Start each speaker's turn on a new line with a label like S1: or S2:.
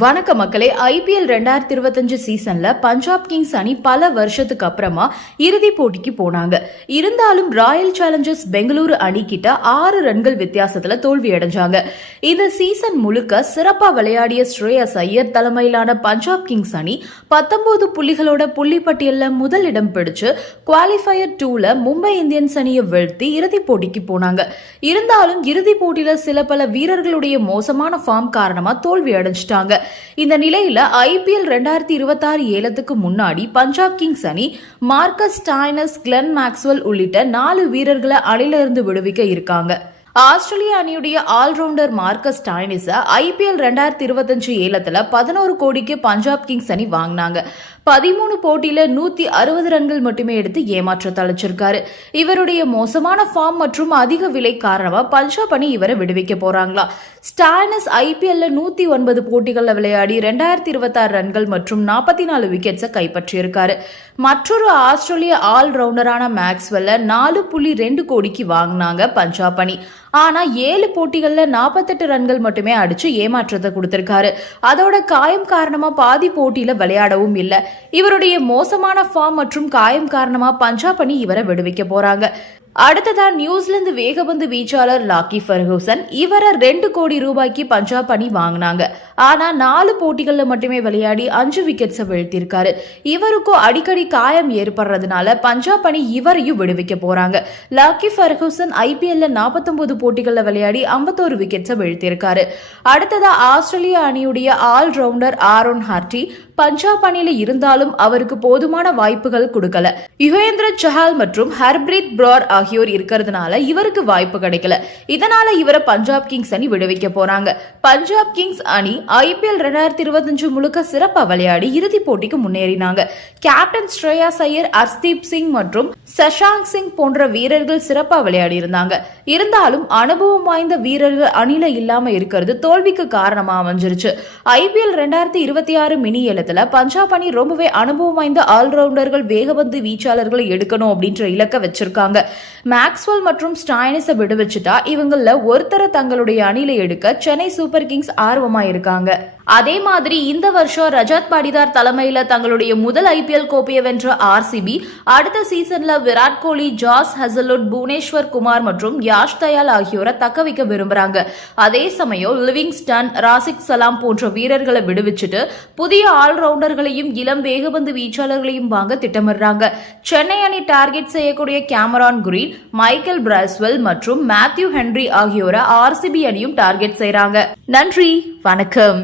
S1: வணக்க மக்களே ஐபிஎல் ரெண்டாயிரத்தி இருபத்தஞ்சு சீசன்ல பஞ்சாப் கிங்ஸ் அணி பல வருஷத்துக்கு அப்புறமா இறுதி போட்டிக்கு போனாங்க. இருந்தாலும் ராயல் சேலஞ்சர்ஸ் பெங்களூரு அணி கிட்ட ஆறு ரன்கள் வித்தியாசத்துல தோல்வி அடைஞ்சாங்க. இந்த சீசன் முழுக்க சிறப்பா விளையாடிய ஸ்ரேயஸ் ஐயர் தலைமையிலான பஞ்சாப் கிங்ஸ் அணி பத்தொன்பது புள்ளிகளோட புள்ளி பட்டியல்ல முதல் இடம் பிடிச்சு குவாலிஃபயர் டூல மும்பை இந்தியன்ஸ் அணியை வீழ்த்தி இறுதி போட்டிக்கு போனாங்க. இருந்தாலும் இறுதி போட்டியில சில பல வீரர்களுடைய மோசமான ஃபார்ம் காரணமா தோல்வி அடைஞ்சிட்டாங்க. இந்த நிலையில ஐபிஎல் ரெண்டாயிரத்தி இருபத்தாறு ஏலத்துக்கு முன்னாடி பஞ்சாப் கிங்ஸ் அணி மார்க்கஸ் டாய்னஸ் கிளென் மேக்ஸ்வெல் உள்ளிட்ட நாலு வீரர்களை அணிலிருந்து விடுவிக்க இருக்காங்க. ஆஸ்திரேலிய அணியுடைய ஆல்ரவுண்டர் மார்க்கஸ் டாய்னிஸை ஐபிஎல் ரெண்டாயிரத்தி இருபத்தஞ்சு ஏலத்துல பதினோரு கோடிக்கு பஞ்சாப் கிங்ஸ் அணி வாங்கினாங்க. பதிமூணு போட்டியில நூத்தி அறுபது ரன்கள் மட்டுமே எடுத்து ஏமாற்றத்தை அழைச்சிருக்காரு. இவருடைய மோசமான ஃபார்ம் மற்றும் அதிக விலை காரணமா பஞ்சாப் அணி இவரை விடுவிக்க போறாங்களா? ஸ்டானஸ் ஐபிஎல்ல நூத்தி ஒன்பது போட்டிகளில் விளையாடி ரெண்டாயிரத்தி இருபத்தாறு ரன்கள் மற்றும் நாற்பத்தி நாலு விக்கெட்ஸை கைப்பற்றியிருக்காரு. மற்றொரு ஆஸ்திரேலிய ஆல்ரவுண்டரான மேக்ஸ்வெல்ல நாலு புள்ளி ரெண்டு கோடிக்கு வாங்கினாங்க பஞ்சாப் அணி. ஆனா ஏழு போட்டிகள்ல நாற்பத்தெட்டு ரன்கள் மட்டுமே அடிச்சு ஏமாற்றத்தை கொடுத்திருக்காரு. அதோட காயம் காரணமா பாதி போட்டியில விளையாடவும் இல்லை. இவருடைய மோசமான ஃபார்ம் மற்றும் காயம் காரணமா பஞ்சாப் அணி இவரை விடுவிக்க போறாங்க. அடுத்ததா நியூசிலாந்து வேகபந்து வீச்சாளர் லாக்கி ஃபர்கூசன் இவரை ரெண்டு கோடி ரூபாய்க்கு பஞ்சாப் அணி வாங்கினாங்க. ஆனா நாலு போட்டிகளில் மட்டுமே விளையாடி அஞ்சு விக்கெட்ஸை வீழ்த்திருக்காரு. இவருக்கும் அடிக்கடி காயம் ஏற்படுறதுனால பஞ்சாப் அணி இவரையும் விடுவிக்க போறாங்க. லாக்கி ஃபர்கூசன் ஐபிஎல்ல நாற்பத்தொன்பது போட்டிகளில் விளையாடி ஐம்பத்தோரு விக்கெட்ஸை வீழ்த்திருக்காரு. அடுத்ததா ஆஸ்திரேலிய அணியுடைய all rounder Aaron Hardie Punjab அணியில இருந்தாலும் அவருக்கு போதுமான வாய்ப்புகள் கொடுக்கல. யுகேந்திர சஹால் மற்றும் ஹர்பிரீத் ப்ரார் ஆகியோர் இருக்கிறதுனால இவருக்கு வாய்ப்பு கிடைக்கல. இதனால இவரை பஞ்சாப் கிங்ஸ் அணி விடுவிக்க போறாங்க. பஞ்சாப் கிங்ஸ் அணி ஐபிஎல் ரெண்டாயிரத்தி இருபத்தஞ்சு முழுக்க சிறப்பா விளையாடி இறுதிப் போட்டிக்கு முன்னேறினாங்க. கேப்டன் ஸ்ரேயா ஐயர் அர்ஸ்தீப் சிங் மற்றும் சஷாங்க் சிங் போன்ற வீரர்கள் சிறப்பா விளையாடி இருந்தாங்க. இருந்தாலும் அனுபவம் வாய்ந்த வீரர்கள் அணில இல்லாம இருக்கிறது தோல்விக்கு காரணமா அமைஞ்சிருச்சு. ஐபிஎல் ரெண்டாயிரத்தி இருபத்தி ஆறு மினி ஏலத்துல பஞ்சாப் அணி ரொம்பவே அனுபவம் வாய்ந்த ஆல்ரவுண்டர்கள் வேகபந்து வீச்சாளர்களை எடுக்கணும் அப்படின்ற இலக்கை வச்சிருக்காங்க. மேக்ஸ்வெல் மற்றும் ஸ்டாயினிஸை விடுவிச்சுட்டா இவங்கள ஒருத்தரை தங்களுடைய அணியில எடுக்க சென்னை சூப்பர் கிங்ஸ் ஆர்வமா இருக்காங்க அதே மாதிரி இந்த வருஷம் ரஜத் பாடிதார் தலைமையில தங்களுடைய முதல் ஐபிஎல் கோப்பையை வென்ற ஆர்சிபி அடுத்த சீசன்ல விராட் கோலி ஜாஸ் ஹசலுட் புவனேஸ்வர் குமார் மற்றும் யாஷ் தயால் ஆகியோரை தக்க வைக்க விரும்புறாங்க. அதே சமயம் லிவிங்ஸ்டன் ராசிக் சலாம் போன்ற வீரர்களை விடுவிச்சுட்டு புதிய ஆல்ரவுண்டர்களையும் இளம் வேகபந்து வீச்சாளர்களையும் வாங்க திட்டமிடுறாங்க. சென்னை அணி டார்கெட் செய்யக்கூடிய கேமரான் குரீன் மைக்கேல் பிராஸ்வெல் மற்றும் மேத்யூ ஹென்ரி ஆகியோரை ஆர்சிபி அணியும் டார்கெட் செய்யறாங்க நன்றி வணக்கம்.